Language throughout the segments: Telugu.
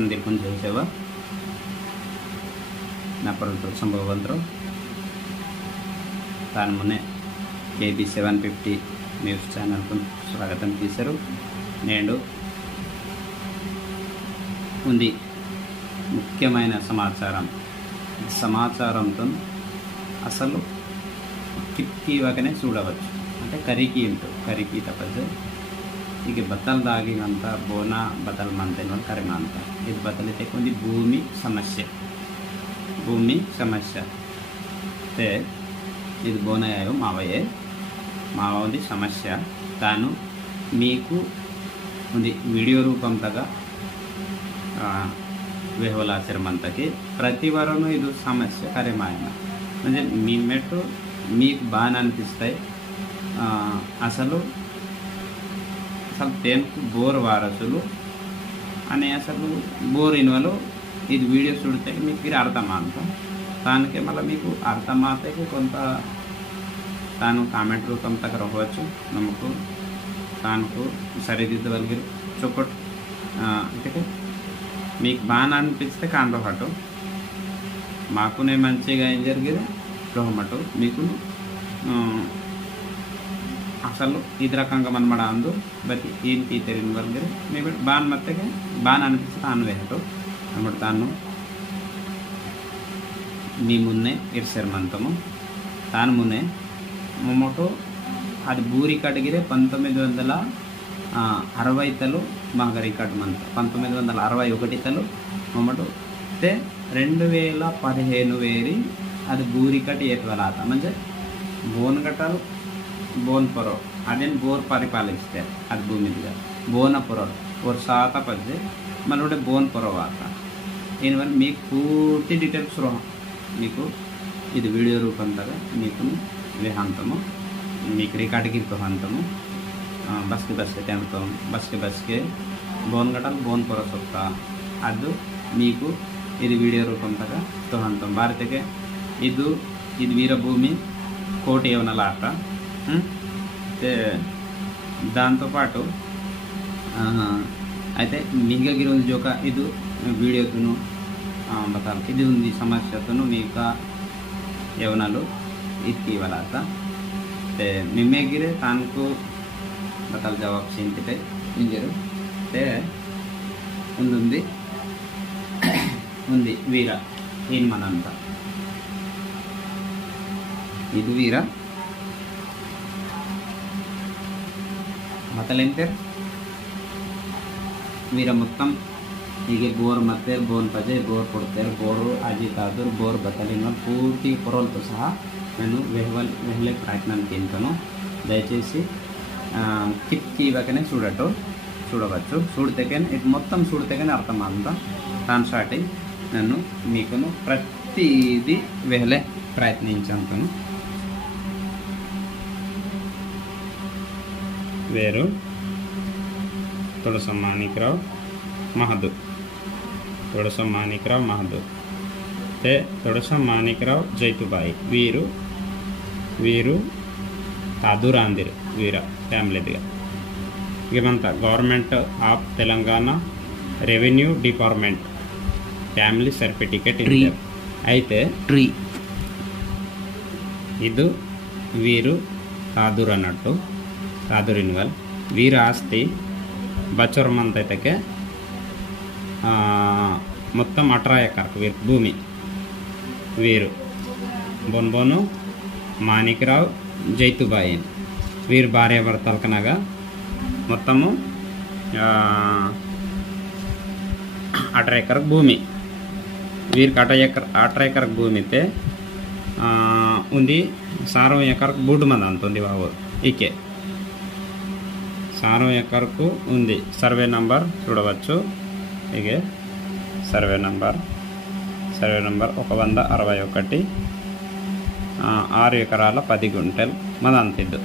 संदीपन जयसेवा नापरल संभवंतरो तान मुने KB 750 न्यूज़ चैनल को स्वागतम చేశారు నేడు ఉంది ముఖ్యమైన సమాచారంతో అసలు కిట్కి వకనే చూడవచ్చు అంటే కరికి తప్పదు ಈಗ ಬತ್ತಲ್ ದಾಗಿನಂತ ಬೋನ ಬತ್ತಲ್ ಮಂತೇನೋ ಕರೆಮ ಅಂತ ಇದು ಬತ್ತಲಿತೆ ಕೊಂದಿ ಭೂಮಿ ಸಮಸ್ಯೆ తే ఇది బోనయాయో మావ ఉంది సమస్య తాను మీకు ఉంది వీడియో రూపం తగా వేహవలాచరమంతకి ప్రతి వారం ఇది సమస్య కరెమాయన అంటే మీ మెట్టు మీకు బాగా అనిపిస్తాయి అసలు టెన్త్ బోర్ వారసులు అనే అసలు బోర్ ఇన్వాలో ఇది వీడియో చూడితే మీకు అర్థమవుతాం దానికి మళ్ళీ మీకు అర్థమవుతాయి కొంత తాను కామెంట్ రూపం తగ్గ రావచ్చు నమ్మకు తానుకు సరిదిద్దవలిగిరు చొక్కటి అంటే మీకు బాగా అనిపిస్తే కాండ్రోహటు మాకునే మంచిగా ఏం జరిగేది రోహమటు మీకు అసలు ఇది రకంగా మనమడ అందు బట్ ఏంటి తెలియని వాళ్ళకి మేము బాగా మత్తగా బాగా అనిపిస్తే తాను వేహటు అన్నమాట తాను మీ మున్నే ఇర్సర్మంతము తాను మున్నే మొమ్మటో అది భూ రికార్డ్ గిరే 1960 మాకు రికార్డు మంత 1961 తలు మొమ్మటో తే 2015 వేరి అది భూ రికార్డ్ ఏకవలాత म्हणजे బోన్ గటాలు बोन परो अदेन बोर परिपालिस्ते అది భూమి మీద బోన పొర సాత పద్దే మనోడే బోన్ పొరవాత ఇన్వన్ మీకు పూర్తి డీటెయిల్స్ రో మీకు ఇది వీడియో రూపంతగా మీకు వేహాంతము మీకు రికార్డ్ కి తోహంతము బస్కి టెంతో బస్కి బోన్ గటల్ బోన్ పొర సొక్క అది మీకు ఇది వీడియో రూపంతగా తోహంతం భారతకే ఇది వీరభూమి కోటి ఏవనలాట దాంతో పాటు అయితే మిగగిరి జోక ఇది వీడియోతోను బతాల్ ఇది ఉంది సమస్యతోను మీకు యవనాలు ఇత్తి వలాత ते मिमेगिरे तानको बताल जवाब सिंतिते इंजरू ते ఉంది వీర ఏన్ మనంత ఇది వీర मतलेंते वीर मोत्तम हೀಗೆ ಬೋರ್ ಮತ್ತೆ ಬೋನ್ ಪಜೆ ಬೋರ್ ಕೊಡ್ತಾರೆ ಬೋರ್ ಆಜಿ ಕಾದರ್ ಬೋರ್ ಬತಲಿನ ಪೂರ್ತಿ ಕೊರಲ್ತು ಸಹ నేను వెహలే ప్రయత్నం చేస్తాను దయచేసి కిట్కి ఇవ్వకనే చూడవచ్చు చూడితేనే ఇది మొత్తం చూడితేనే అర్థం అవుతా దాని స్టార్ట్ నన్ను మీకును ప్రతిదీ వెహలే ప్రయత్నించాను వేరు తొడస మాణిక్రావు మహదూ ते तोडस माणिकराव जैतुबाई वीरू तादुरांदिर वीर family government of Telangana revenue department family certificate అయితే ఇది వీరు తాదూర్ అన్నట్టు తాదూరిన్వల్ వీర ఆస్తి బచ్చరమంతైతే మొత్తం 18 ఎకరాల భూమి వీరు బొన్బోను మాణిక్రావు జైతుబాయి వీరు భార్యాభర్తల కనగా మొత్తము 18 ఎకరాల భూమి వీరికి 18 ఎకరాల భూమి అయితే ఉంది 60 ఎకరాల బూడు మంది అంత ఉంది బాబు ఈకే 60 ఎకరాకు ఉంది సర్వే నంబర్ చూడవచ్చు ఇగే సర్వే నంబర్ 161 6 ఎకరాల 10 గుంటలు మదంతిద్దు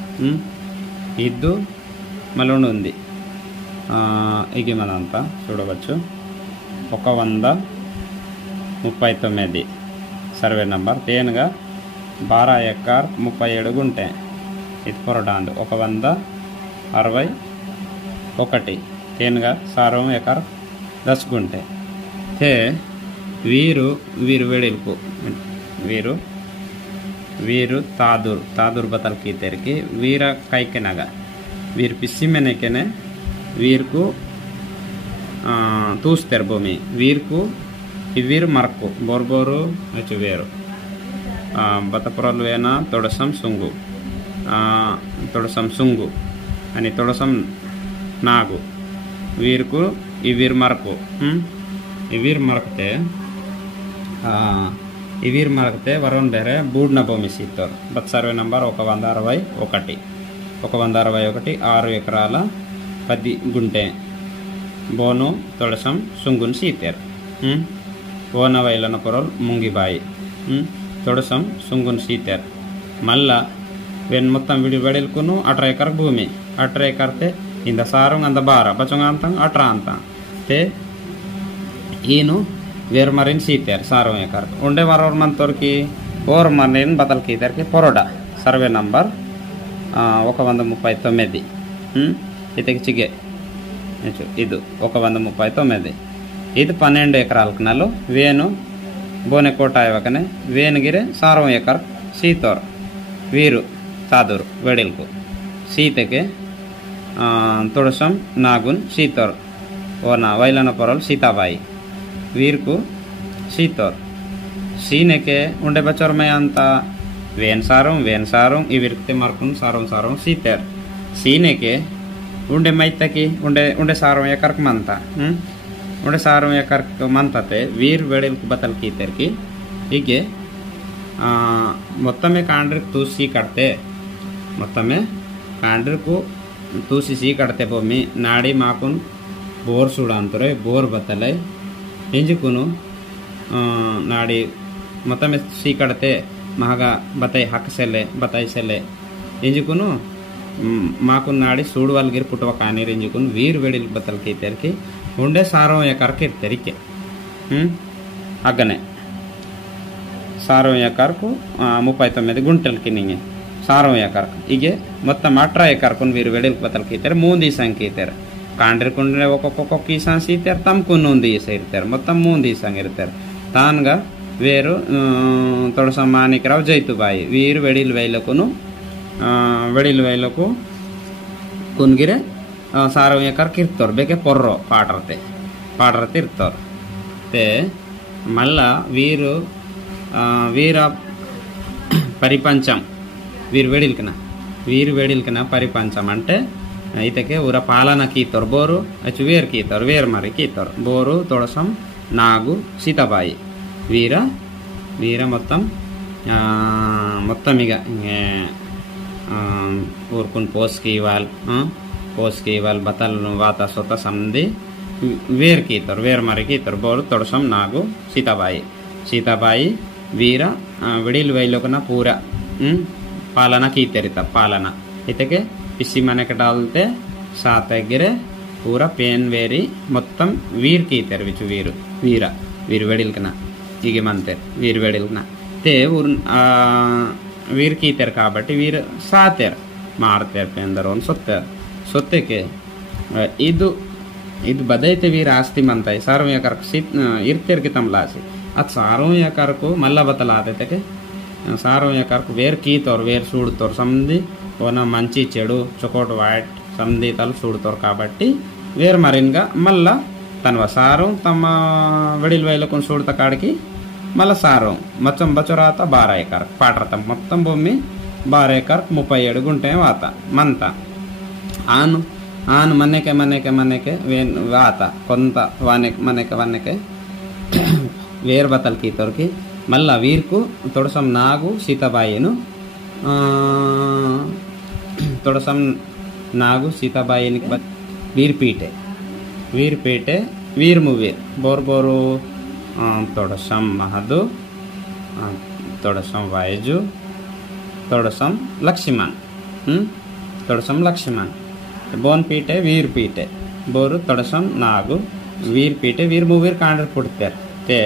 ఇద్దు మళ్ళీ ఉంది ఇది మదంతా చూడవచ్చు 139 సర్వే నంబర్ తేనుగా 12 ఎకర్ 37 గుంటె ఇది పొరడాండు 161 తేనుగా 60 ఎకర్ 10 గుంటె తే వీరు వీరు వెడిల్కు వీరు వీರು ತಾದೂರ್ ಬತಲ್ ಕೀತೆರ್ಕಿ ವೀರ ಕೈಕೆನಾಗ ವೀರ್ ಪಿಸ್ಸಿ ಮೆನೆಕೆನೆ ವೀರ್ಕು ತೂಸ್ತೆರ್ ಭೂಮಿ ವೀರ್ಕು ಇವ್ವೀರು ಮರ್ಕು ಬೋರ್ಬೋರು ಹೆಚ್ಚು ವೇರು ಬತಪುರಲ್ ವೇನ ತೊಡಸಂ ಸುಂಗು అని తొడసం నాగు వీరుకు ఇవీరు మరకు ఇవీరు మరకతే వరవన్ ಬೇರೆ ಬೂಡ್ನ ಭೂಮಿ ಸೀತೋರು ಬತ್ ಸರ್ವೆ ನಂಬರ್ 161 6 ఎకరాల 10 గుంటೆ బోను తొడసం సుంగున్ సీతేరు ఓన వైలన పొరల్ ముంగిబాయి తొడసం సుంగున్ సీతేరు మళ్ళా వెన్ మొత్తం విడి వెడల్కును 18 ఎకర్ భూమి 18 ఎకర్తే ఇంద సారం అంద బార బచంగంతం 18 ಅಂತ తే ఈను వేర్ మరిన్ సీతేర్ సారం ఎకర్ ఉండే వరవర్ మంతోర్కి ఓర్ మరిన్ బతల్ కీతర్కి పొరోడా సర్వే నంబర్ 139 ఇతకి చిగే ಇದು 139 ಇದು 12 ఎకరాలకు నలు వేను ಬೋನೆ ಕೋಟ ಇವಕನೆ ವೇನಗಿರೆ ಸಾರವ ಎಕರ್ ಸೀತೋರ್ ವೀರು ತಾದೂರು ವೆಡಿಲ್ಕು ಸೀತೆಗೆ ತೊಡಸಂ ನಾಗುನ್ ಸೀತೋರ್ ಓನ ವೈಲನ ಪೊರಲ್ ಸೀತಾಬಾಯಿ వీరుకు సీతోర్ సీనెకే ఉండే బచ్చర్మయ అంత వేన్ సారం ఈ విరికితే మర్కున్ సారం సీతేర్ సీనెకే ఉండే మైతకి ఉండే సారం ఎకర్కు మంత ఉండే సారం ఎకర్కు మంతతే వీర్ వెడల్కు బతల్ కీతేర్కి ಹೀಗೆ మొత్తమే కాండ్రికి తూసి కడితే మొత్తమే కాండ్రికి తూసి కడితే భూమి నాడి మాకున్ ಬೋರ್ ಸುಡ ಅಂತಾರೆ ಬೋರ್ ಬತ್ತಲೈ ಎಂಜುಕುನು ನಾಡಿ ಮತ್ತೊಮ್ಮೆ ಸೀಕಡತೆ ಮಹಗ ಬತೈ ಹಾಕಸೆಲೆ ಬತಾಯಿಸೆಲೆ ಎಂಜುಕುನು ಮಾಕು ನಾಡಿ ಸೂಡುವಲ್ಗಿರ್ ಪುಟವ ಕಾನೀರ್ ಎಂಜುಕುನು ವೀರ್ ವೆಡಿಲ್ ಬತ್ತಲ್ ಕೈತೆರ್ಕಿ ఉండే సారం ఎకర్కి ఇర్తెరికే అగ్గనే సారం ఎకర్కు 39 గుంటలకి నింగే సారం ఎకర్కు ఇగే మొత్తం 18 ఎకర్కు వీరు వెడిల్ బతల్ కైతెర్ 3 ದಿವಸಂಗೆ ಕೈತೆರ್ ಕಾಂಡ್ರಿಕೊಂಡ್ರೆ ಒಕ್ಕೊಕ್ಕ ಕೀಸಾನ್ ಸೀತಾರ ತಮ್ಕೊಂಡು 1 ದಿವಸ ಇರ್ತಾರೆ ಮೊತ್ತ 3 ದಿವಸಂಗೆ ಇರ್ತಾರೆ ತಾನ್ಗ వేరు తొడసం మాణికరావు జైతుబాయి వీరు వెడిల్ వైలకు ಕುನ್ಗಿರೆ ಸಾರವ ಎಕರ್ಕ್ ಇರ್ತವ್ರು ಬೇಕೆ ಪೊರ್ರೋ ಪಾಡ್ರತೆ ಇರ್ತವ್ರು ತೆ ಮಲ್ಲ వీర పరిపంచం వీరు వెడిల్కిన పరిపంచం అంటే ఇతకే ఊర పాలన కీతరు బోరు అచ్చు వేరు కీతరు వేరు మరి కీతరు బోరు తొడసం నాగు సీతాబాయి వీర మొత్తం ఇక ఊరుకుని పోస్కి ఇవ్వాలి బతలు వాత సొత సంది వేరు కీతరు వేరు మరి కీతరు బోరు తొడసం నాగు సీతాబాయి వీర విడిల్ వైలోకన పూర పాలన కీతరిత పాలన ఇతకే పిసి మనకి డాల్తే సాతగిరే పూర పేన్ వేరి మొత్తం వీర్ కీతరు విచు వీరు వెడిల్కన ಈಗ ಮಂತೇರ್ ವೀರ್ ವೆಡಿಲ್ನ ತೆ ಊರ್ ವೀರ್ ಕೀತೇರ್ కాబట్టి వీరు సాతేర్ ಮಾರ್ತೇರ್ ಪೇಂದರ್ ಒಂದು ಸೊತ್ತೆಕೆ ಇದು ಬದೈತೆ ವೀರ ಆಸ್ತಿ ಮಂತಾಯಿ ಸಾರವ ಎಕರ್ಕ್ ಇರ್ತೇರ್ಕಿ ತಮ್ಲಾಸಿ ಅದು ಸಾರವ ಎಕರ್ಕು ಮಲ್ಲ ಬತ್ತಲಾದೈತೆಕೆ ಸಾರವ ఎకర్కు వేరు కీతోర్ వేరు చూడుతోర్ సంది ఓన మంచి చెడు చొకోట్ వైట్ సంది తలు చూడుతోర్ కాబట్టి వేరు మరిన్గా మళ్ళా తన సారం తమ వెడిల్ వైలకు చూడత కాడికి మళ్ళా సారం మొత్తం బచరాత 12 ఎకర్ పాటరతం మొత్తం భూమి 12 ఎకర్ 37 గుంటే వాత మంత ఆను మన్నెకే వాత కొంత మన్నెకే వేరు బతల్ కీతోర్కి మళ్ళా వీర్కు తొడసం నాగు సీతాబాయిను సీతాబాయినికి వీర్పేటే వీర్ మువీర్ బోరు తొడసం మహదు తొడసం వాయజు తొడసం లక్ష్మణ్ బోన్పీటే వీర్పీటే బోరు తొడసం నాగు వీర్పీటే వీర్ మువీర్ ಕಾಂಡ್ರೆ ಪುಡ್ತೇರ್ ತೆ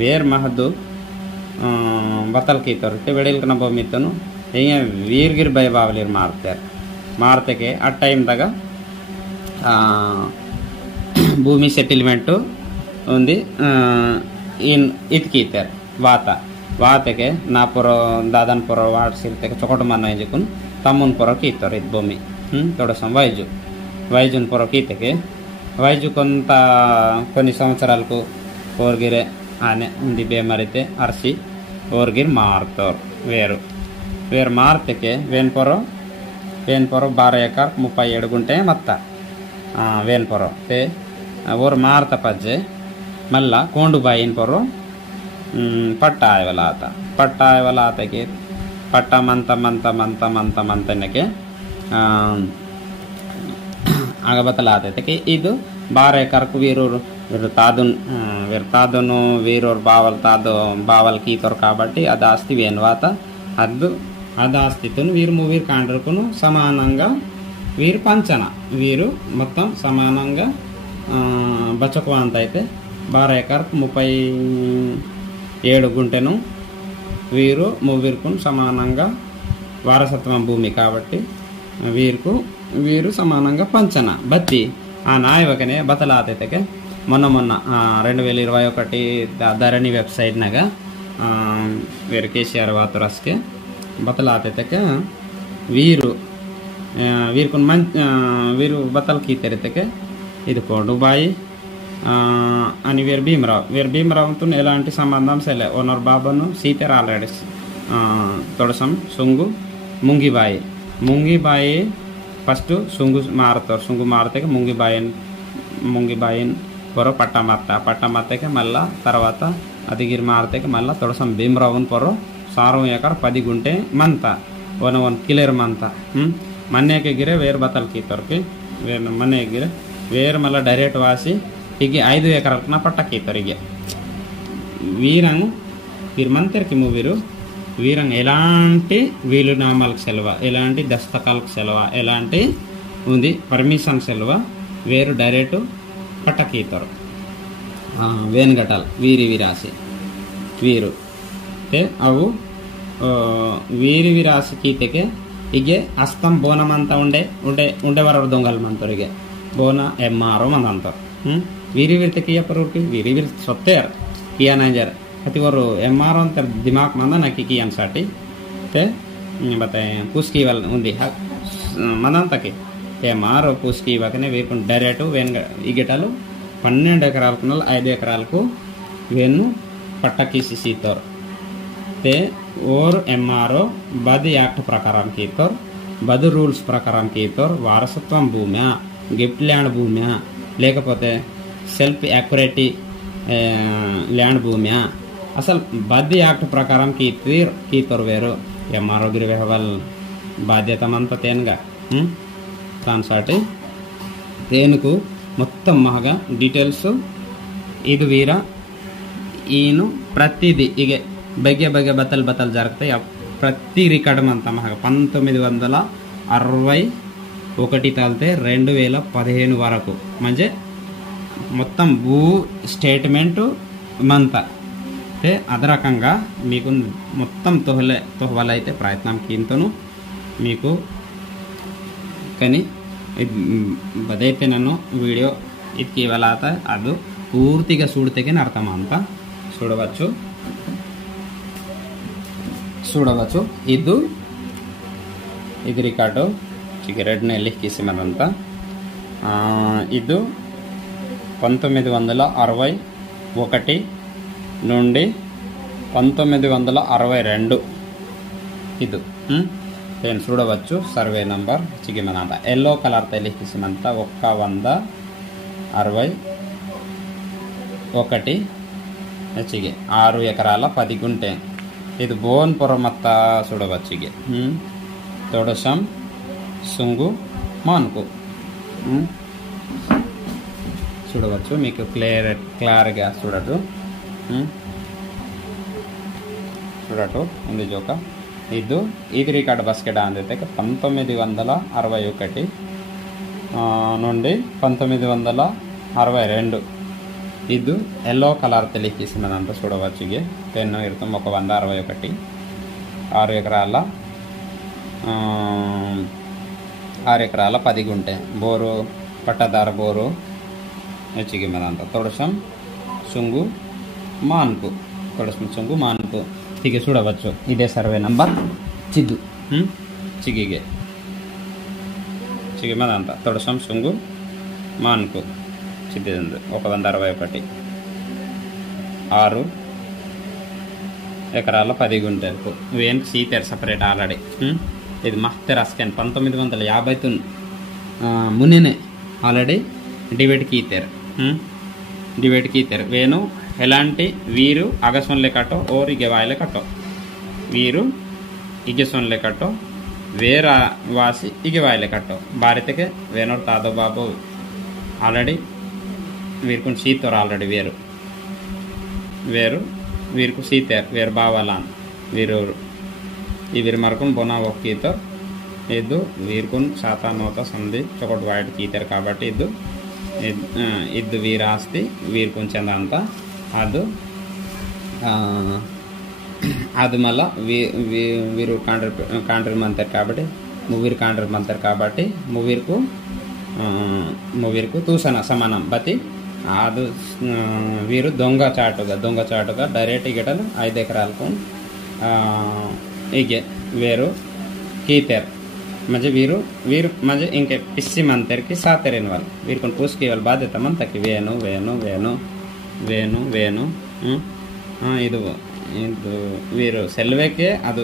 వేర్ మహదు బతల్ కీతోర్తే వెడిల్కన భೂಮಿತನು ಹಿಂಗೆ ವೀರ್ಗಿರ್ ಬೈ ಬಾವಲಿರ್ ಮಾರ್ತೇಕೆ ಆ ಟೈಮ್ದಾಗ ಭೂಮಿ ಸೆಟಲ್ಮೆಂಟು ఉంది ಇನ್ ಇತ್ಕೀತಾರೆ ವಾತಕ್ಕೆ ನಾ ಪೊರ ದಾದನ್ ಪೊರ ವಾಟ್ ಸಿರ್ತಕ್ಕೆ ಚೊಕಟ ಮನ್ನ ಎಂಜುకుని ತಮ್ಮನ್ ಪೊರ ಕೀತಾರೆ ಇದು ಭೂಮಿ తొడసం వైజున్ పొర కీతకి వైజు కొంత కొన్ని సంవత్సరాలకు ఓర్గిరే ఆనే ఉంది బేమరైతే అర్సి ఓర్గిర్ మారుతారు వేరు మారుతಕ್ಕೆ వేన్ పొర 12 ಎಕರ್ 37 ಗುಂಟೆ ಮತ್ತ వేన్ పొర తే ఓర్ మారత పజ్జೆ మల్ల కోండు బాయిన్ పొర పట్టాయవలాతకి పట్ట ಮಂತನಕ್ಕೆ ಆಗ ಬತ್ತಲಾತೈತೆ ಇದು 12 ಎಕರ್ಕು వీరు ತಾದನು వీరోర్ బావల్ కీతరు కాబట్టి అది ఆస్తి వేనువాత అది ఆస్తితో వీరు మూవీరు కాండ్రకును సమానంగా వీరు పంచన వీరు మొత్తం సమానంగా బచ్చకు అంత అయితే 12 ఎకర్కు 37 గుంటెను వీరు మూవీరుకు సమానంగా వారసత్వం భూమి కాబట్టి వీరు సమానంగా పంచన బత్తి ఆ నాయవకనే బతలాతైతే మొన్న 2021 ధరణి ವೆಬ್ಸೈಟ್ನಾಗ వీరు కేసీఆర్ వాతురస్కే బతలాతೈತೆ వీరు బతల్ కీతెరితకే ఇది కోడుబాయి అని వీరు భీమరావుతో ఎలాంటి సంబంధం సెలే ఓనర్ బాబాను సీతర్ ఆల్రెడీ తొడసం సుంగు ముంగిబాయి ఫస్ట్ సుంగు మారుతారు ముంగిబాయిన్ పొర పట్టమత్తకి మళ్ళా తర్వాత అదిగిరి మారుతకి మళ్ళీ తొడసం భీమరావున్ పొర 6 ಎಕರ್ 10 ಗುಂಟೆ ಮಂತ ಒನ್ ಕಿಲೇರ್ ಮಂತ ಮನೆಗೆ ಗಿರೆ వేరు బతల్ కీతర్కి ಮನೆ ಗಿರೆ వేరు మళ్ళీ డైరెక్ట్ వాసి ಈಗ 5 ಎಕರ್ನ పట్టకీతರಿಗೆ వీరు మంతరికి వీరంగా ఎలాంటి వీలునామాలకు సెలవు ఎలాంటి దస్తకాలకు సెలవు ఎలాంటి ఉంది పర్మిషన్ సెలవు వేరు డైరెక్ట్ పట్టకీతరు వేనుగటాలు వీరాసి వీరు ಅವು వీరాసి కీతಕ್ಕೆ ಹೀಗೆ ಅಸ್ತಂ ಬೋನಮಂತ ಉಂಡೆವರ ದೊಂಗಲ್ ಮಂತರಿಗೆ ಬೋನ ಎಮ್ಮಾರೋ ಮಂದ ಅಂತಾರೆ వీరితే కియపరుకి వీరి సొత్తేర్ కియానంజర్ అతివరు ఎమ్మారో అంత దిమాక్ మంద నాకు కియన్సాటి తే బతే పుస్కి వల్ ఉంది మనంతకి ఎమ్మారో పుస్కి ఇవ్వకనే వీరుకు డైరెక్ట్ ఈ గిటాలు 12 ఎకరాలకు 5 ఎకరాలకు వేను పట్టకీసి సీతోర్ తే ఓర్ ఎమ్మారో బది యాక్ట్ ప్రకారం కీతోర్ బది రూల్స్ ప్రకారం కీతోర్ వారసత్వం భూమి గిఫ్ట్ ల్యాండ్ భూమి లేకపోతే సెల్ఫ్ యాక్యురేటీ ల్యాండ్ భూమి అసలు బద్ది యాక్ట్ ప్రకారం కీతరు వేరు ఎంఆర్ఓ గిరి వాళ్ళ బాధ్యత అంతా తేనుగా కాన్సాటి తేనుకు మొత్తం మహగా డీటెయిల్స్ ఇది వీర ఈయన ప్రతిదీ ఇక బగ్గ బతలు జరుగుతాయి ప్రతి రికార్డు అంతా మహగా 1961 తాలితే 2015 వరకు మంచి మొత్తం భూ స్టేట్మెంటు మంత అంటే అదరకంగా మీకు మొత్తం తొహవలైతే ప్రయత్నం కింతను మీకు కానీ బదైతే నన్ను వీడియో ఇది ఇవ్వాలత అది పూర్తిగా చూడితే అర్థం అంతా చూడవచ్చు ఇది రికార్డు రెడ్ని లిఖిసిమదంతా ఇది 1961 నుండి 1962 ఇది నేను చూడవచ్చు సర్వే నంబర్ చిగిమనంత ఎల్లో కలర్ తెలిసిమంత 161 చిగి 6 ఎకరాల 10 గుంటೆ ఇది బోన్ పొరమత్త చూడవచ్చు ఇగే తొడసం సుంగు మాన్కు చూడవచ్చు మీకు క్లియర్గా చూడదు ఉంది జోక ఇది రికార్డ్ బస్కెట్ అందితే 1961 నుండి 1962 ಇದು ఎల్లో కలర్ తెలియజేసినదంతా చూడవచ్చు ఇగే 161 6 ఎకరాల 10 గుంటೆ ಬೋರು ಪಟ್ಟದಾರ ಬೋರು ಹೆಚ್ಚಿಗೆ ಮದಂತ ತೋಡಸಂ సుంగు మాన్కు తొడసం సుంగు మాన్కు ಹೀಗೆ చూడవచ్చు. ఇదే సర్వే నంబర్ ಚಿದ್ದು ಚಿಗಿಗೆ ಚಿಗಿ ಮದಂತ తొడసం సుంగు మాన్కు చిద్దింది 161 6 ఎకరాల 10 గుంటలకు వేన్ సీతర్ సపరేట్ ఆల్రెడీ ఇది మహ్తర్ అస్కెన్ 1950 మున్నే ఆల్రెడీ డివైడ్ కీతర్ వేను ఎలాంటి వీరు అగసొన్లే కట్టో ఓర్ ఇగవాయలే కట్టో వీరు ఇగసొన్లే కట్టో వేర వాసి ఇగవాయలే కట్టో భారతకే వేనోర్ తాదో బాబు ఆల్రెడీ వీరుకు సీతర్ ఆల్రెడీ వేరు వీరుకు సీతర్ వేరు బావాలాన్ వీరు ఈ వీరు మరకున్ బొనా ఒక్కీతో ఇద్దు వీరుకున్ శాతా నోత సంధి చొకటి వాయిడ్ కీతర్ కాబట్టి ఇద్దు వీరాస్తి వీరుకున్ చెందంత ಅದು ಮಲ್ಲ వీరు కాంట్రీ మంతర్ కాబట్టి మూవీర్ కాంట్రీ మంతర్ కాబట్టి మూవీర్కు తూసన సమానం బతి ಅದು వీరు దొంగ చాటుగా డైరెక్ట్ గిటలు 5 ఎకరాలకు ಹೀಗೆ వేరు కీతర్ म्हणजे వీరు म्हणजे ఇంకే పిస్సి మంతర్కి సాతరేన వాళ్ళు వీరుకొని పూసుకి వాళ్ళ బాధ్యత మంతకి వేను ಇದು వీరు సెల్వేకే ಅದು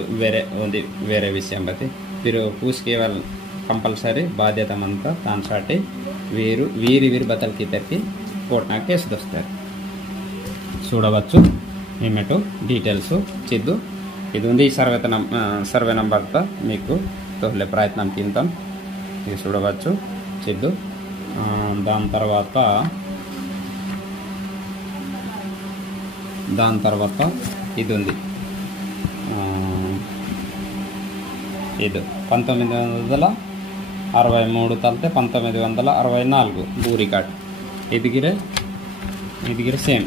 వేరే విషయం బతి వీరు పూసుకి వాళ్ళు కంపల్సరీ బాధ్యత అంతా దానిసాటి వీరి బతలకి ఇద్దరికి కోర్టునా కేసు దొస్తారు చూడవచ్చు ఏమిటో డీటెయిల్స్ చిద్దు ఇది ఉంది సర్వే నంబర్తో మీకు తోలే ప్రయత్నం కింతం ఇది చూడవచ్చు చిద్దు దాని ఇది ఉంది ఇది 1963 తలితే 1964 భూ రికార్డ్ ఇదిగిరే సేమ్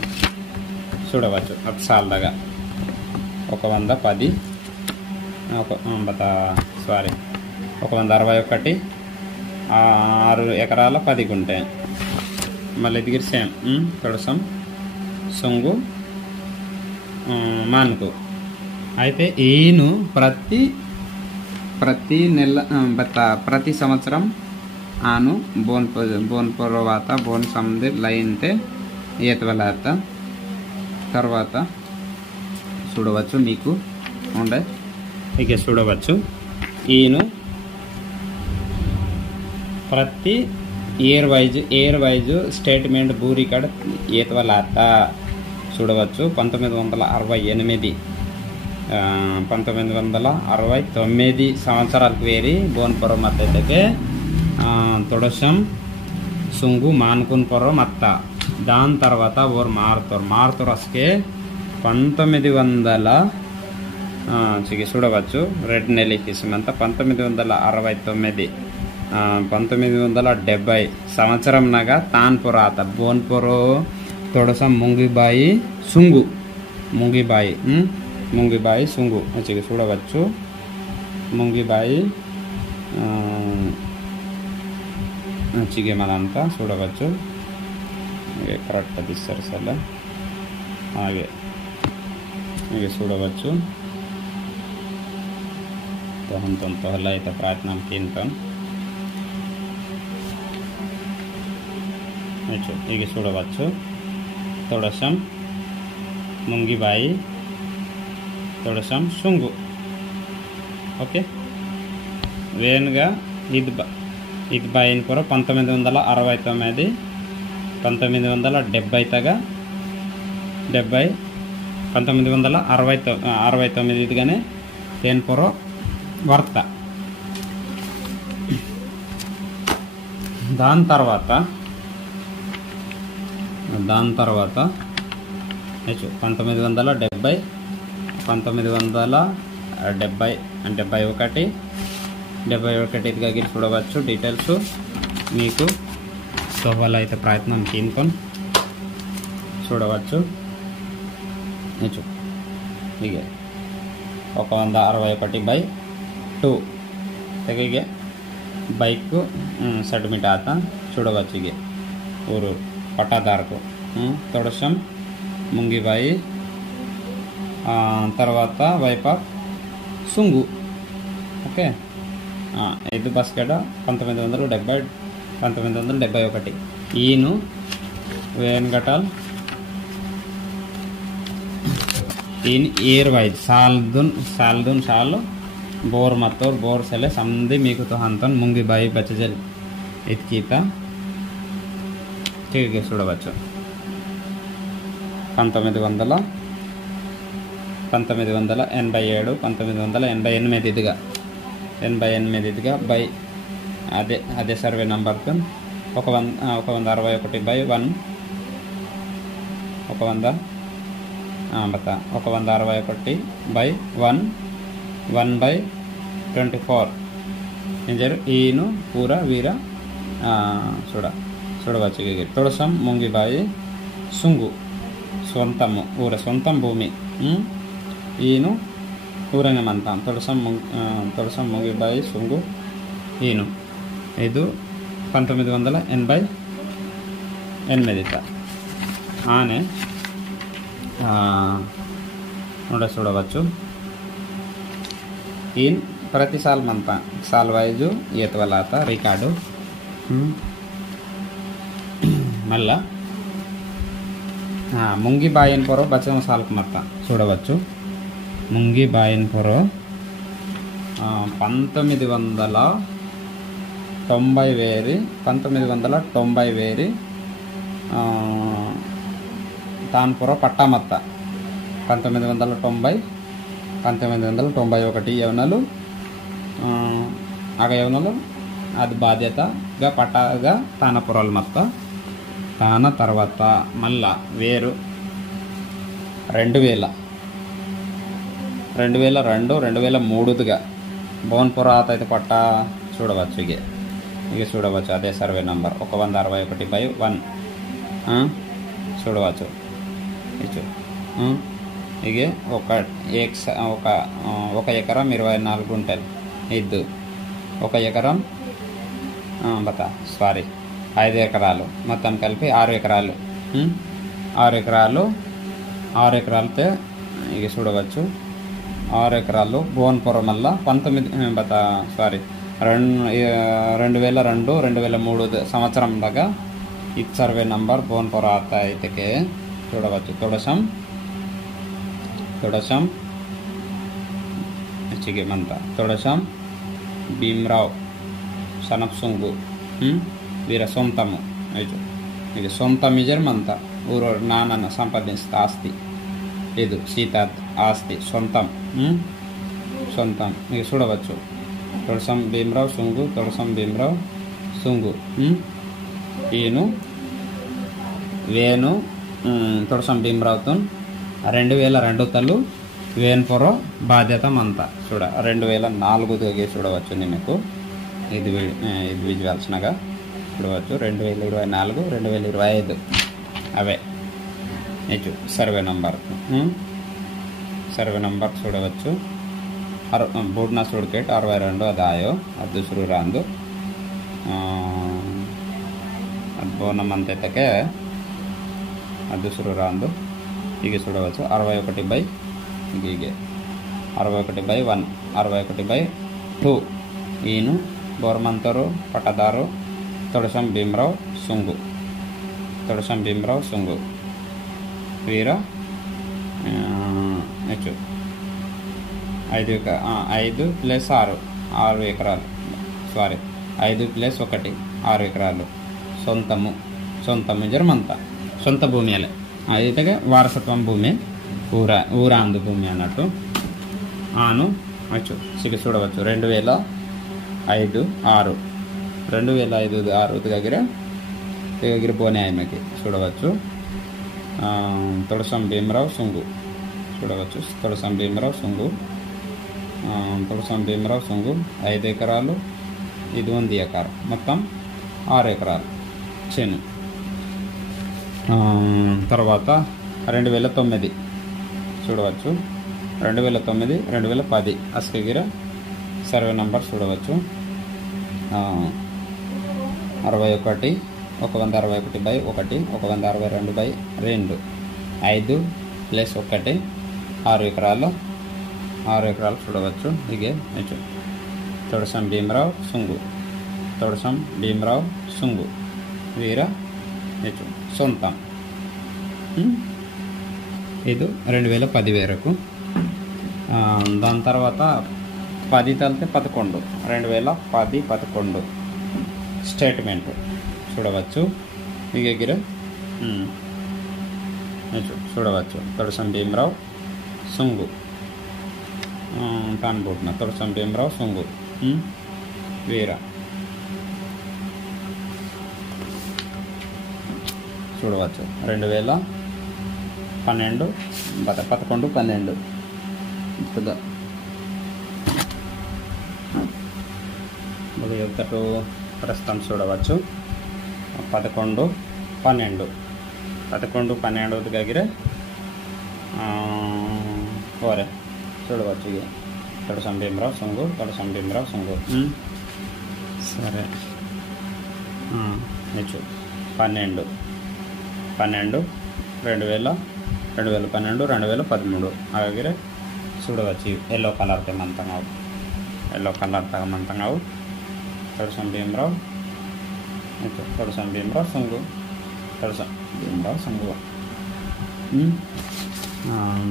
చూడవచ్చు ఒక సాల్దాగా 110 161 6 ఎకరాల 10 గుంటె మళ్ళీ ఇదిగిరి సేమ్ తొడసం సొంగు మాన్కు అయితే ఈయను ప్రతి నెల ప్రతి సంవత్సరం ఆను బోన్ పొరవాత బోన్ సముద్ర లైన్తే ఈతవలేత తర్వాత చూడవచ్చు మీకు ఉండే ఇక చూడవచ్చు ఈయను ప్రతి ఇయర్ వైజ్ స్టేట్మెంట్ భూ రికార్డ్ ఈతవలేత చూడవచ్చు 1969 సంవత్సరాలకు వేరి బోన్ పొర మత్త అయితే తొడసం సుంగు మాన్కున్ పొర మత్త దాని తర్వాత ఓర్ మారుతోర్ అసకే 1900 చూడవచ్చు రెడ్ నెలికిసమంతా 1969 సంవత్సరం నగా తాన్ పొర ఆత బోన్ పొరో తొడసం ముంగిబాయి సుంగు చూడవచ్చు ముంగిబాయి చిగే మనంతా చూడవచ్చు కరెక్ట్ తీస్తారు సల ಹಾಗೆ చూడవచ్చు పహలా అయితే ప్రయత్నం కింతం ಈಗ చూడవచ్చు తొడసం ముంగిబాయి తొడసం సుంగు ఓకే వేనుగా ఇది బాయిన్ పొర 1969 1970 తగా 1969 ఇదిగానే తేన్ పొర వర్త దాని తర్వాత 1971 ఇదిగా చూడవచ్చు డీటెయిల్స్ మీకు సోవాల అయితే ప్రయత్నం కింకొని చూడవచ్చు ಹೀಗೆ 161/2 ತೆಗೆಗೆ ಬೈಕು ಸಡ್ಮಿಟ್ ಆತ చూడవచ్చు ಹೀಗೆ ಊರು ಪಟ್ಟಾದಾರಕು తొడసం ముంగిబాయి, తర్వాత వైపాక్ సుంగు. ఓకే, ఇది బస్కెడ 1971. ఈను వేన్గటాల్ ఈన్ ಏರ್ ವೈಜ್ ಸಾಲ್ದುನ್ ಶಾಲು ಬೋರ್ ಮತ್ತೋರ್ ಬೋರ್ ಸೆಲೆ ಸಮದಿ ಮೀಕುತ ಹಂತನ್ ಮುಂಗಿಬಾಯಿ ಬಚ್ಚಜಲ್ ಇತ್ಕೀತ తిరిగి చూడవచ్చు. 1987, 1988 88గా బై అదే సర్వే నంబర్తో 161/1 161/1 1/24 ఇంజరు ఈను పూర వీర చూడవచ్చు. తొడసం ముంగిబాయి సుంగు సొంతము ఊర సొంతం భూమి. ఈను ఊరంగమంతాం తొడసం ముంగిబాయి సుంగు ఈను. ಇದು 1988 ఆనే చూడవచ్చు. ఈయన ప్రతి సాల్ మంత సాల్ వైజు ఈతవలాత రికార్డు. మళ్ళా ముంగిబాయిన్ పొరో బచ్చమ సాల్కు మత్త చూడవచ్చు. ముంగిబాయిన్ పొరో 1990 తాన్పుర పట్టామత్త 1991 యవనలు యవనలు అది బాధ్యతగా పట్టాగా తానపురాలు మొత్త తాన తర్వాత మళ్ళా వేరు 2002 భువన్పుర అయితే పట్టా చూడవచ్చు. ఇక చూడవచ్చు అదే సర్వే నంబర్ 161/1 చూడవచ్చు. ఇక 1 ఎకరం 24 గుంటలు ఇద్దు 1 ఎకరం 5 ఎకరాలు మొత్తం కలిపి 6 ఎకరాలు 6 ఎకరాలతో ఇక చూడవచ్చు. 6 ఎకరాలు భువన్పురం మళ్ళా 2002-2003 సంవత్సరం దాకా ఇది సర్వే నంబర్ భువన్పుర అయితే చూడవచ్చు. తొడసం భీమరావు సనప్ సుంగు వీర సొంతము. ఇది సొంత మిజర్మంత ఊరు నాన్న సంపాదించిన ఆస్తి. ఇది సీతా ఆస్తి సొంతం. ఇక చూడవచ్చు. తొడసం భీమరావు సుంగు ఈయను వేణు తొడసం భీమరావుతో 2002 తల్లు వేన్పుర బాధ్యత అంతా 2004 చూడవచ్చు. మీకు ఇది విజువల్స్నగా చూడవచ్చు. 2024, 2025 అవే సర్వే నంబర్ చూడవచ్చు. బూడ్నా సుడికేట్ 62 అదాయో అది దుసురు రాందు అది బోనమంతకే అది దుసురు రాందు. ఇక చూడవచ్చు 61/1 61/2 ఈయను బోర్మంతరు పట్టదారు తొడసం భీమరావు సుంగు వీర 5+6 6 ఎకరాలు 5+1 6 ఎకరాలు సొంతము జర్మంతా సొంత భూమి అలే అయితే వారసత్వం భూమి ఊరాందు భూమి అన్నట్టు. చూడవచ్చు 2005-6 దగ్గర పోనే ఆయనకి చూడవచ్చు. తొడసం భీమరావు సుంగు చూడవచ్చు. తొడసం భీమరావు సుంగు 5 ఎకరాలు ఇది 1 ఎకరం మొత్తం 6 ఎకరాలు చేను. తర్వాత 2009 చూడవచ్చు. 2009-2010 అస్కగిర సర్వే నంబర్ చూడవచ్చు. 61 161/1 162/2 5 + 1 6 ఎకరాలు చూడవచ్చు. ఇగే తొడసం భీమరావు సుంగు వీర సొంతం. ఇది 2010 వరకు. దాని తర్వాత 10 తలితే 11 2010-11 స్టేట్మెంట్ చూడవచ్చు. మీ దగ్గర చూడవచ్చు. తొడసం భీమరావు సుంగు తాన్బోట్న తొడసం భీమరావు సుంగు వీర చూడవచ్చు. 2012 11 12 ఇప్పుడు ఒకటి ప్రస్తుతం చూడవచ్చు. 11 12 దగ్గర ఓరే చూడవచ్చు. ఇక తొడసం భీమరావు సుంగు సరే. 12 2012 2013 అలాగే చూడవచ్చు. ఎల్లో కలర్ మంతంగావు తొడసం భీమరావు సుంగు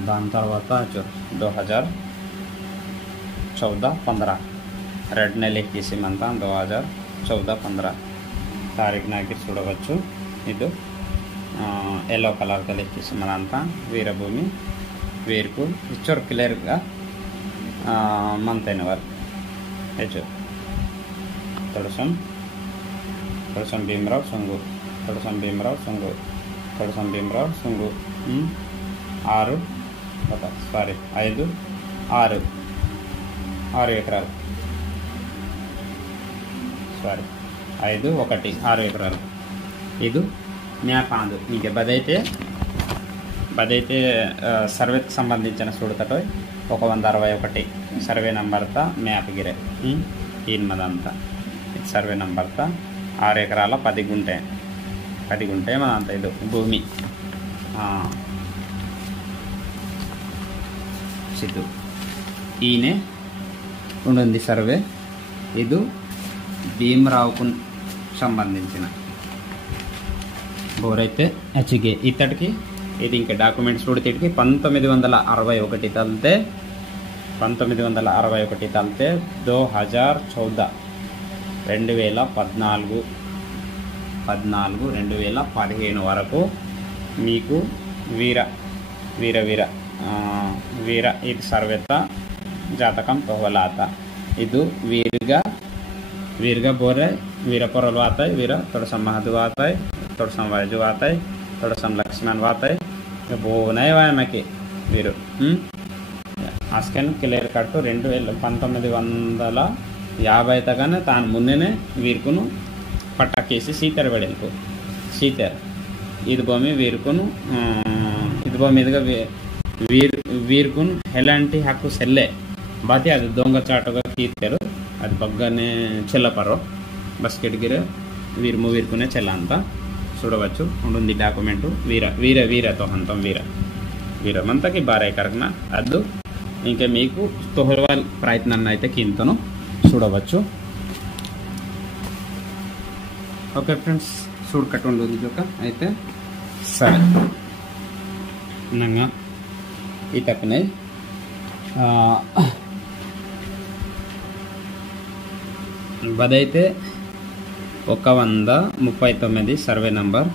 దాని తర్వాత 2014-15 రెడ్ నెల ఎక్కేసి మంత 2014-15 తారీఖు నాకి చూడవచ్చు. ఇది ఎల్లో కలర్తో ఎక్కేసి మనంతా వీరభూమి వీరుకు ఇచ్చోరు క్లియర్గా మంత్ అయిన వారు తొడసం భీమరావు సుంగు 6 ఎకరాలు 6 ఎకరాలు. ఇది మ్యాప్ ఆందు ఇంకే బదైతే సర్వేకి సంబంధించిన చూడతటో 161 సర్వే నంబర్తో మ్యాప్ గిరే ఈయనదంతా సర్వే నంబర్తో 6 ఎకరాల 10 గుంటే మనంత ఇది భూమి సిద్ధు ఈయనే ఉంటుంది సర్వే. ఇది భీమరావుకు సంబంధించిన బోరైతే హెచ్గే ఇతడికి ఇది ఇంకా డాక్యుమెంట్స్ చూడితే 1961 తలితే 2014 2015 వరకు మీకు వీర ఇది సర్వేత జాతకం తోవలాత ఇది వీరుగా బోరే వీరపొరలు ఆతాయి వీర తొడసం మహదు ఆతాయి తొడసం వైజు ఆతాయి తొడసం లక్ష్మణ్ ఆతాయి బోనాయి వాయమకి వీరు ఆస్కెన్ క్లియర్ కట్ 1950 తగానే తాను ముందేనే వీరుకును పట్టాకేసి సీతర్ వెడల్పు ఇది భూమి వీరుకును ఇది భూమి మీదుగా వీరుకును ఎలాంటి హక్కు సెల్లే బాతి అది దొంగచాటుగా కీర్తారు. అది బగ్గానే చెల్లపరో బస్కెట్ గిర వీరుకునే చెల్ల అంతా చూడవచ్చు. ఉంటుంది డాక్యుమెంటు వీరతో హంతం వీరమంతకి 12 ఎకరన అద్దు. ఇంకా మీకు తోహర్వాల్ ప్రయత్నాన్ని అయితే కింతను చూడవచ్చు. ఓకే ఫ్రెండ్స్ చూడకట్టు జోక అయితే సరే నంగా ఈ తక్కునే బదైతే 139 సర్వే నంబర్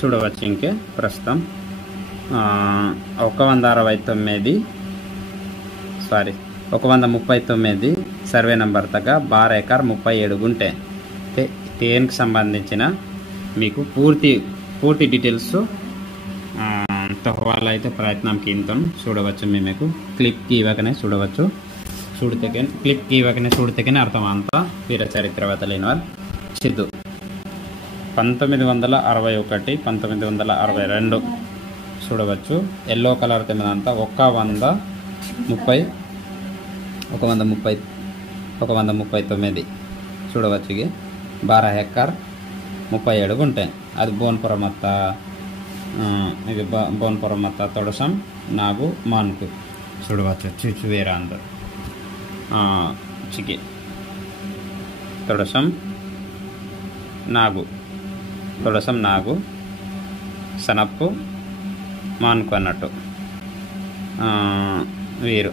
చూడవచ్చు. ఇంకే ప్రస్తుతం 139 సర్వే నంబర్ తగ్గ 12 ఎకర్ 37 గుంటే దేనికి సంబంధించిన మీకు పూర్తి డీటెయిల్స్ తహవాల్ అయితే ప్రయత్నం కింద చూడవచ్చు. మీకు క్లిప్కి ఇవ్వకనే చూడవచ్చు. క్లిప్కి ఇవ్వకనే చూడితేనే అర్థం అంతా వీర చరిత్రవేత్త లేని వాళ్ళు సిద్ధు 1961 1962 చూడవచ్చు. ఎల్లో కలర్ తిన్నదంతా 139 చూడవచ్చు. ఇక 12 హెక్టార్ 37 గుంటೆ అది బోన్పుర మತ್ತ ఇది బోన్పుర మತ್ತ తొడసం నాగు మాన్కు చూడవచ్చు. చూచువేరా అందరు చికి తొడసం నాగు సనప్పు మాన్కు అన్నట్టు వీరు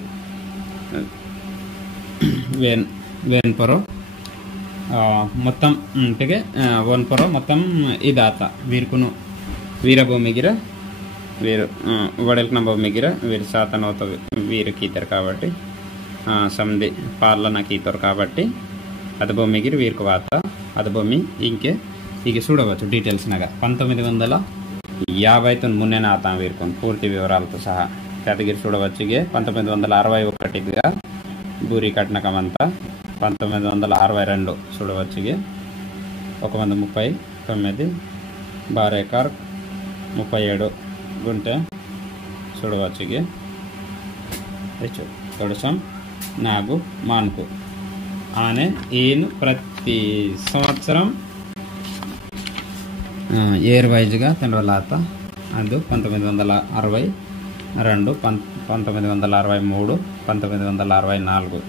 వేన్పుర మొత్తం అంటే వన్పుర మొత్తం ఇదాత వీరుకును వీరభూమిగిర వీరు వడల్కిన భూమిగిర వీరు సాతనవుత వీరు కీతారు కాబట్టి సంధి పాలన కీతారు కాబట్టి అది భూమిగిరి వీరికి వాత అది భూమి ఇంకే ఇక చూడవచ్చు డీటెయిల్స్ నగా 1950 మున్నే ఆతా వీరుకొని పూర్తి వివరాలతో సహా కేటగిరి చూడవచ్చు. ఇక 1961గా బూరి కట్నకమంతా 1962 చూడవచ్చు. ఇక 139 12 ఎకర్ 37 గుంటె చూడవచ్చు. ఇక తొడసం నాగు మాన్కు ఆనే ఈయన ప్రతి సంవత్సరం ఇయర్ వైజ్గా తెండవలాత అందు 1962 1963 1964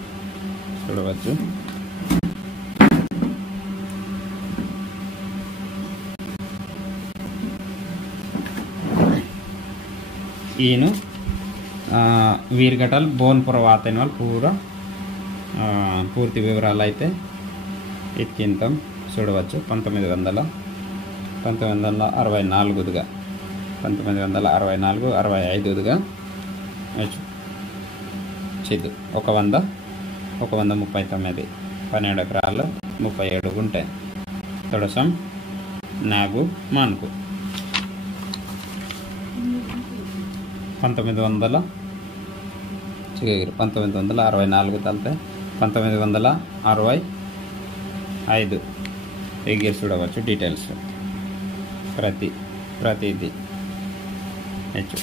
చూడవచ్చు. ఈయన వీరిగటల్ బోన్పుర వాతైన వాళ్ళు పూర్తి వివరాలు అయితే ఎత్తింతాం చూడవచ్చు. 1964గా 1964 65గా చిద్దు 139 12 ఎకరాలు 37 గుంటె తొడసం నాగు మాన్కు 1964 తలితే 1965 ఎగిరి చూడవచ్చు. డీటెయిల్స్ ప్రతిది హెచ్చు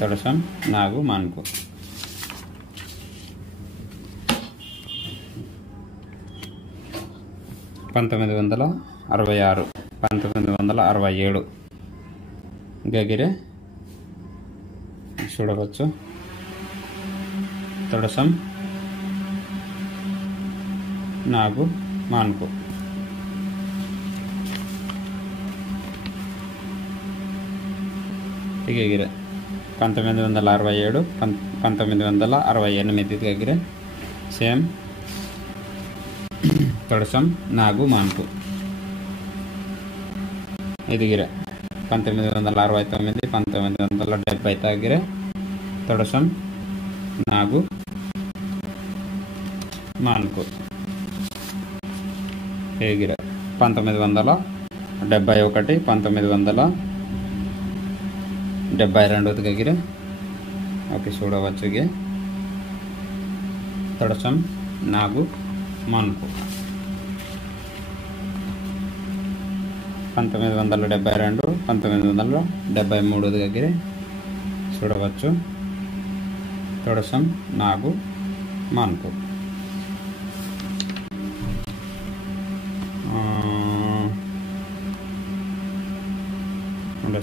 తొడసం నాగు మాన్కు 1966 1967 గగిరే చూడవచ్చు. తొడసం నాగు మాన్కు ఎగిరే 1967 1968 దగ్గరే సేమ్ తొడసం నాగు మాన్కు ఎదిగిరే 1969 1970 దగ్గరే తొడసం నాగు మాన్కు ఎగిరే 1971 1972 దగ్గరే ఓకే చూడవచ్చు. తొడసం నాగు మాన్కు 1972 1973 దగ్గర చూడవచ్చు. తొడసం నాగు మాన్కు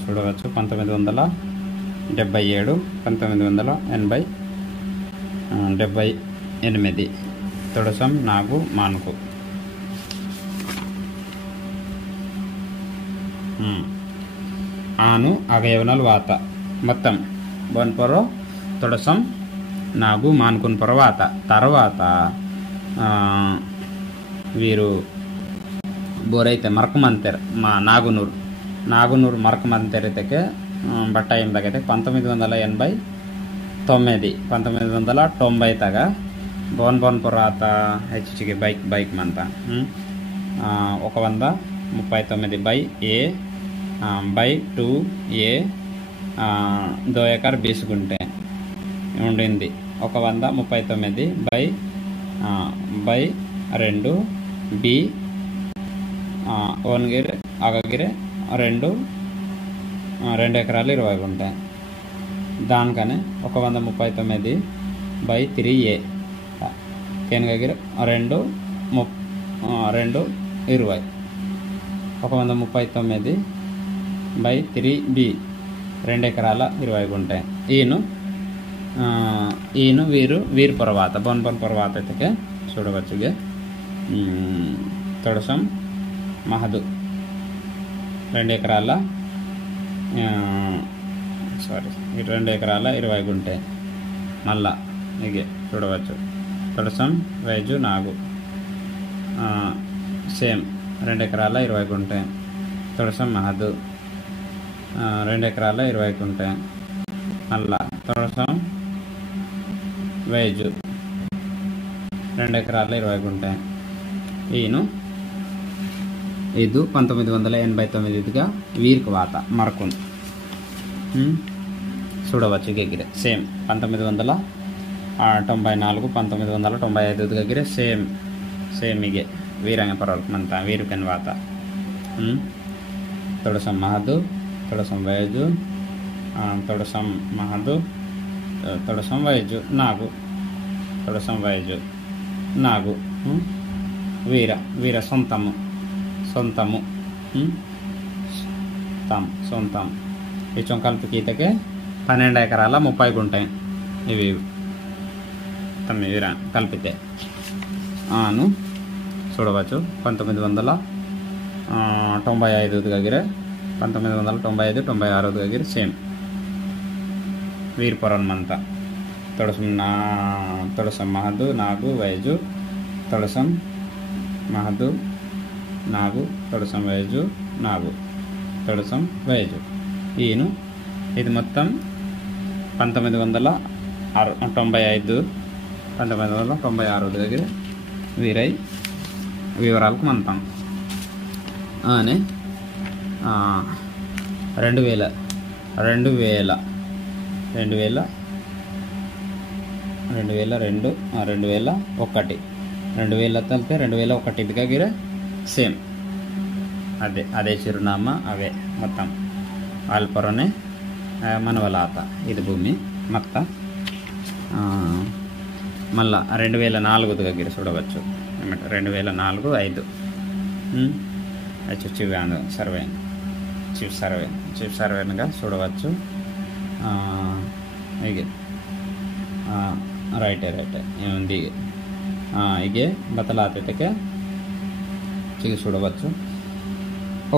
చూడవచ్చు. 1977 1978 తొడసం నాగు మాన్కు ఆను అగయవనల్ వాత మొత్తం బోన్పుర తొడసం నాగు మాన్కున్ పొర వాత తర్వాత వీరు బోరైతే మరకమంతెర్ మా నాగునూరు మరకమంతెరైతే బట్ట ఏందకైతే 1989 తగా బోన్పుర వాత హెచ్ಚಿಗೆ బైక్ మంత 139/A/2A 2 ఎకర్ 20 గుంటె ఉండింది. 139/2B ఓన్గిరి అగగిరి 2 ఎకరాలు 20 గుంటె దానికనే 139/3A కేనగిరి 2 2 20 139/3B 2 ఎకరాల 20 గుంటೆ ఈను వీరు పర్వాత బొన్ పర్వాత అయితే చూడవచ్చు తొడసం మహదు 2 ఎకరాల 20 గుంటೆ మళ్ళా ఇగే చూడవచ్చు తొడసం వైజు నాగు సేమ్ 2 ఎకరాల 20 గుంటೆ తొడసం మహదు 2 ఎకరాల 20 గుంటೆ మళ్ళా తొడసం వైజు 2 ఎకరాల 20 గుంటೆ ಇದು 1989గా వీరికి వాత మరకుంది చూడవచ్చు దగ్గర సేమ్ 1994 1995 దగ్గర సేమ్ ఇగే వీరంగ పర్వతమంతా వీరుకని వాత తొడసం మహదు తొడసం వైజు తొడసం మహదు తొడసం వైజు నాగు తొడసం వైజు నాగు వీర సొంతము సొంతం ఈ చొంకల్పి గీతకే 12 ఎకరాల 30 గుంటೆ ఇవి వీర కలిపితే చూడవచ్చు 1995 దగ్గర 1995-96 దగ్గర సేమ్ వీరి పొరమంతా తొడసం మహదు నాగు వైజు తొడసం మహదు నాగు తొడసం వైజు నాగు తొడసం వైజు ఇది మొత్తం 1996 దగ్గర వీరై వివరాలకు మంతాం అని 2001 కలిపి 2001 దగ్గర సేమ్ అదే చిరునామా అవే మొత్తం ఆల్పరనే మనవలాత ఇది భూమి మొత్త మళ్ళా 2004 దగ్గర చూడవచ్చు 2004-05 చీఫ్ సర్వేగా చూడవచ్చు ఇగే రైటే ఏముంది ఇగే బతలాతకే చూడవచ్చు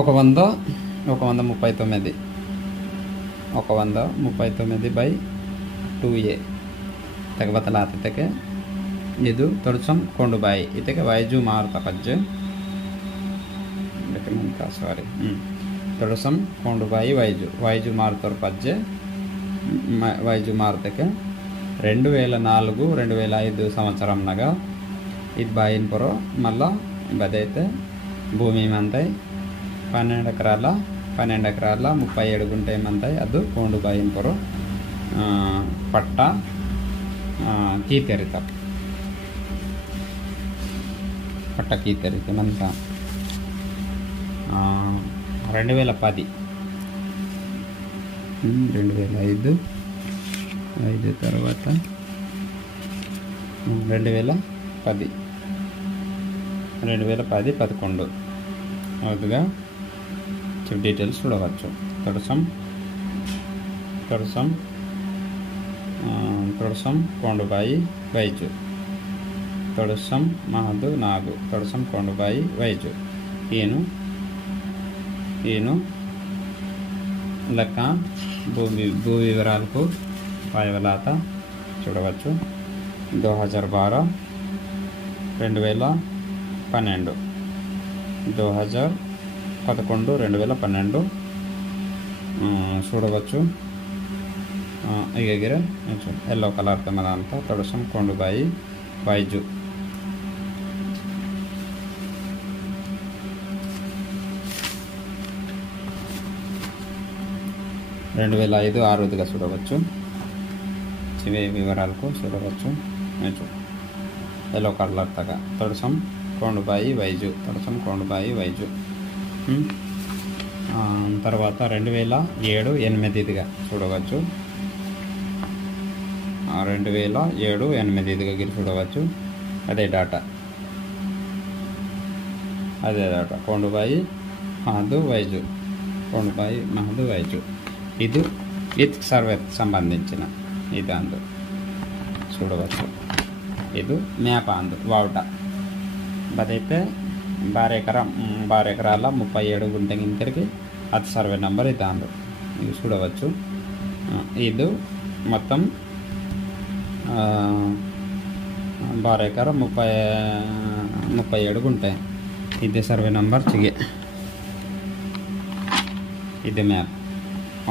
139/2A ತಗ ಬತಲಾತಕ್ಕೆ ಇದು ತೊಡಸಂ ಕೊಂಡುಬಾಯಿ ಇದಕ್ಕೆ ವೈಜು ಮಾರುತ ಪಜ್ಜೆ ತೊಡಸಂ ಕೊಂಡುಬಾಯಿ ವೈಜು ಮಾರುತರ ಪಜ್ಜೆ ವೈಜು ಮಾರುತಕ್ಕೆ 2004-2005 సంవత్సరంనగా ఇది బాయిన పొర మళ్ళా బదైతే భూమి ఏమంతాయి 12 ఎకరాల 37 గుంటೆ ఏమంతాయి ಅದು ಕೊಂಡು ಬಾಯಿನ పొర పట్ట కీతెరిత మంత 2010 2005 తర్వాత 2010-11 అవుతుగా చిప్ డీటెయిల్స్ చూడవచ్చు తొడసం కొండుబాయి వైజు తొడసం మహదు నాగు తొడసం కొండుబాయి వైజు ఈయను లెక్క భూ వివరాలకు వాయువలాత చూడవచ్చు 2012 2012 చూడవచ్చు ఈ దగ్గర ఎల్లో కలర్ తమదంతా తొడసం కొండుబాయి వైజు 2005-06గా చూడవచ్చు ఇవే వివరాలకు చూడవచ్చు ఎల్లో కలర్ తగా తొడసం కొండుబాయి వైజు తర్వాత 2007-08గా చూడవచ్చు 2007-08 దగ్గర చూడవచ్చు అదే డాటా ಅದೇದಾಟ ಕೊಂಡುಬಾಯಿ ಮಹದು ವೈಜು ಕೊಂಡುಬಾಯಿ ಮಹದು ವೈಜು ಇದು విత్ సర్వే సంబంధించిన ఇది అందు చూడవచ్చు. ఇది మ్యాప్ అందు వావుట అదైతే 12 ఎకరాల 37 గుంట ఇంతరికి అది సర్వే నెంబర్ ఇది అందు ఇది చూడవచ్చు. ఇది మొత్తం 12 ఎకరా 37 గుంట ఇది సర్వే నెంబర్ చిగే ఇది మ్యాప్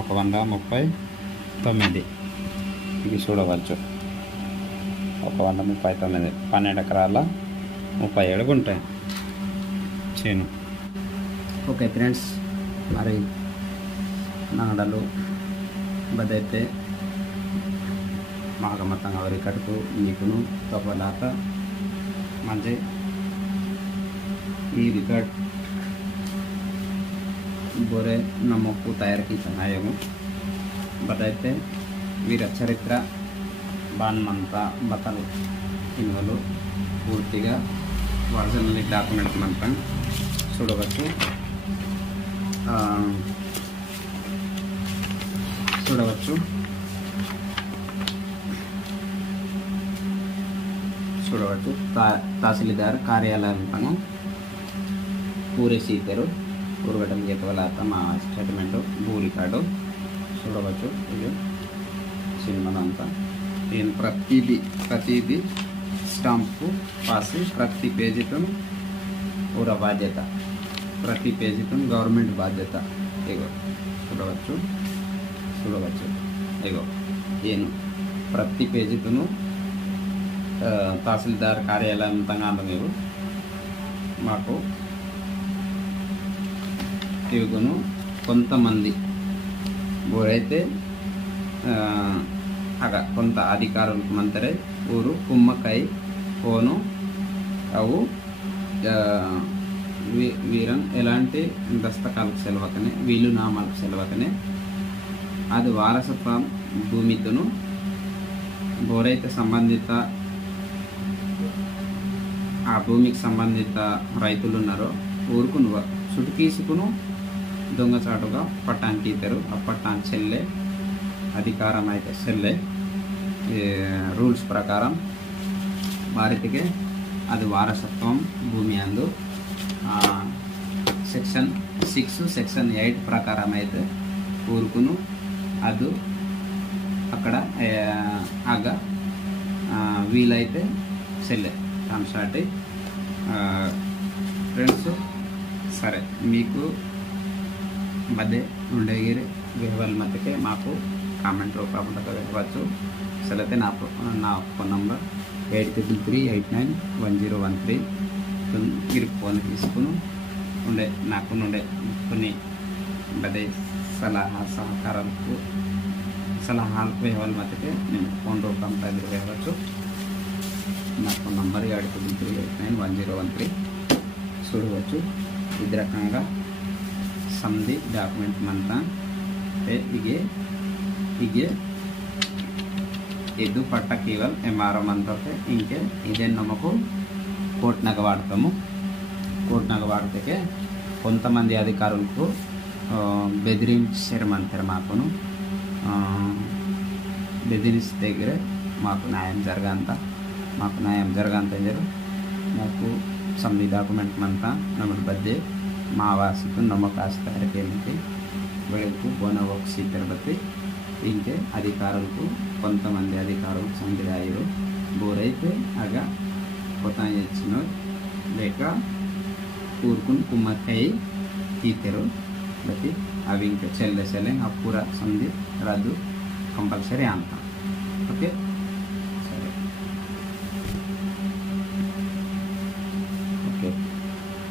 139 ఇది చూడవచ్చు. 139 12 ఎకరాల 37 గుంట చేను. ఓకే ఫ్రెండ్స్, మరి నాడలు బదైతే మాకు మొత్తంగా వరి కట్టుకు నీకును తప్పలాక మంచి ఈ రికార్డ్ बोरे नमक तैयार की आयोग बताते वीर चरित्र बाणमंत बतल इनवल पूर्ति वर्जिनल डाक्यूमेंट मंत చూడవచ్చు. तहसीलदार कार्यालय पूरे सीतेरू ఊరగడ్డల గీతవలాత మా స్టేట్మెంటు భూ రికార్డు చూడవచ్చు. ఇది సినిమాలంతా దీని ప్రతిదీ స్టాంపు పాసి ప్రతి పేజీతో ఊర బాధ్యత, ప్రతి పేజీతో గవర్నమెంట్ బాధ్యత. ఇగో చూడవచ్చు. ఇగో ఏను ప్రతి పేజీతోను తహసీల్దార్ కార్యాలయం తంగాంత మీరు మాకు ఇవిగును కొంతమంది ఊరైతే కొంత అధికారులకు మంతరే ఊరు కుమ్మకై పోను అవు వీరన్ ఎలాంటి దస్తకాలకు సెలవకనే వీలు నామాలకు సెలవకనే అది వారసత్వం భూమితోను బోరైతే సంబంధిత ఆ భూమికి సంబంధిత రైతులు ఉన్నారో ఊరుకు చుట్టుకీసుకును దొంగచాటుగా పట్టానికి ఇద్దరు ఆ పట్టానికి చెల్లె అధికారం అయితే చెల్లె రూల్స్ ప్రకారం వారికి అది వారసత్వం భూమి అందు సెక్షన్ 6 సెక్షన్ 8 ప్రకారం అయితే ఊరుకును అది అక్కడ ఆగ వీలైతే చెల్లె కాన్స్టార్ట్ ఫ్రెండ్స్. సరే, మీకు మధ్య ఉండే వివరాల మధ్యకే మాకు కామెంట్ రూపంలో వెళ్ళవచ్చు. అసలైతే నా ఫోన్ నంబర్ 8338910113 మీరు ఫోన్ తీసుకుని నాకు కొన్ని బదే సలహాలకు వివరాల మధ్యకే నేను ఫోన్ రూపంలో వెళ్ళవచ్చు. నా ఫోన్ నంబర్ 8338910113 చూడవచ్చు. ఇది రకంగా సంధి డాక్యుమెంట్ మంతా ಹೀಗೆ ಇದು ಪಟ್ಟ ಕೇವಲ MRO ಮಂತಕ್ಕೆ ಇಂಕೆ ಇದನ್ನು ನಮకు కోర్టునాగ వాడతాము. కోర్టునాగ వాడితే కొంతమంది అధికారులకు బెదిరించమంటారు. బెదిరిస్తే దగ్గర మాకు న్యాయం జరగంత మాకు సంధి డాక్యుమెంట్ మంతా ನಮ್ಮದು ಬದ್ದೆ ಮಾವಾಸಿತು ನಮ್ಮ ಕಾಸ್ತಾರ ಕೇಳಿಕೆ ಬೆಳಕು ಬೋನ ಹೋಗಿಸಿ ತಿರುಪತಿ ఇంకే అధికారులకు కొంతమంది అధికారులకు సంధిరాయరు బోరైతే ఆగ పొతాయి ఇచ్చిన లేక ఊరుకుని కుమ్మక్కై తీతరు బట్టి అవి ఇంకా చెల్లె ఆ పూర సంధి రద్దు కంపల్సరీ అంత. ఓకే, సరే, ఓకే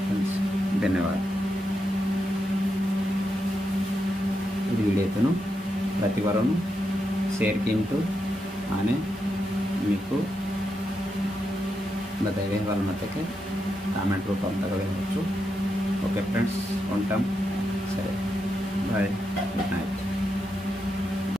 ఫ్రెండ్స్, ధన్యవాదాలు. ఇది వీడియోతోను ప్రతి వారం షేర్ కింటూ అనే మీకు బతాయి వాళ్ళ మధ్యకి కామెంట్ రూపంలో వెళ్ళవచ్చు. ఓకే ఫ్రెండ్స్, ఉంటాం. సరే, బాయ్, గుడ్ నైట్.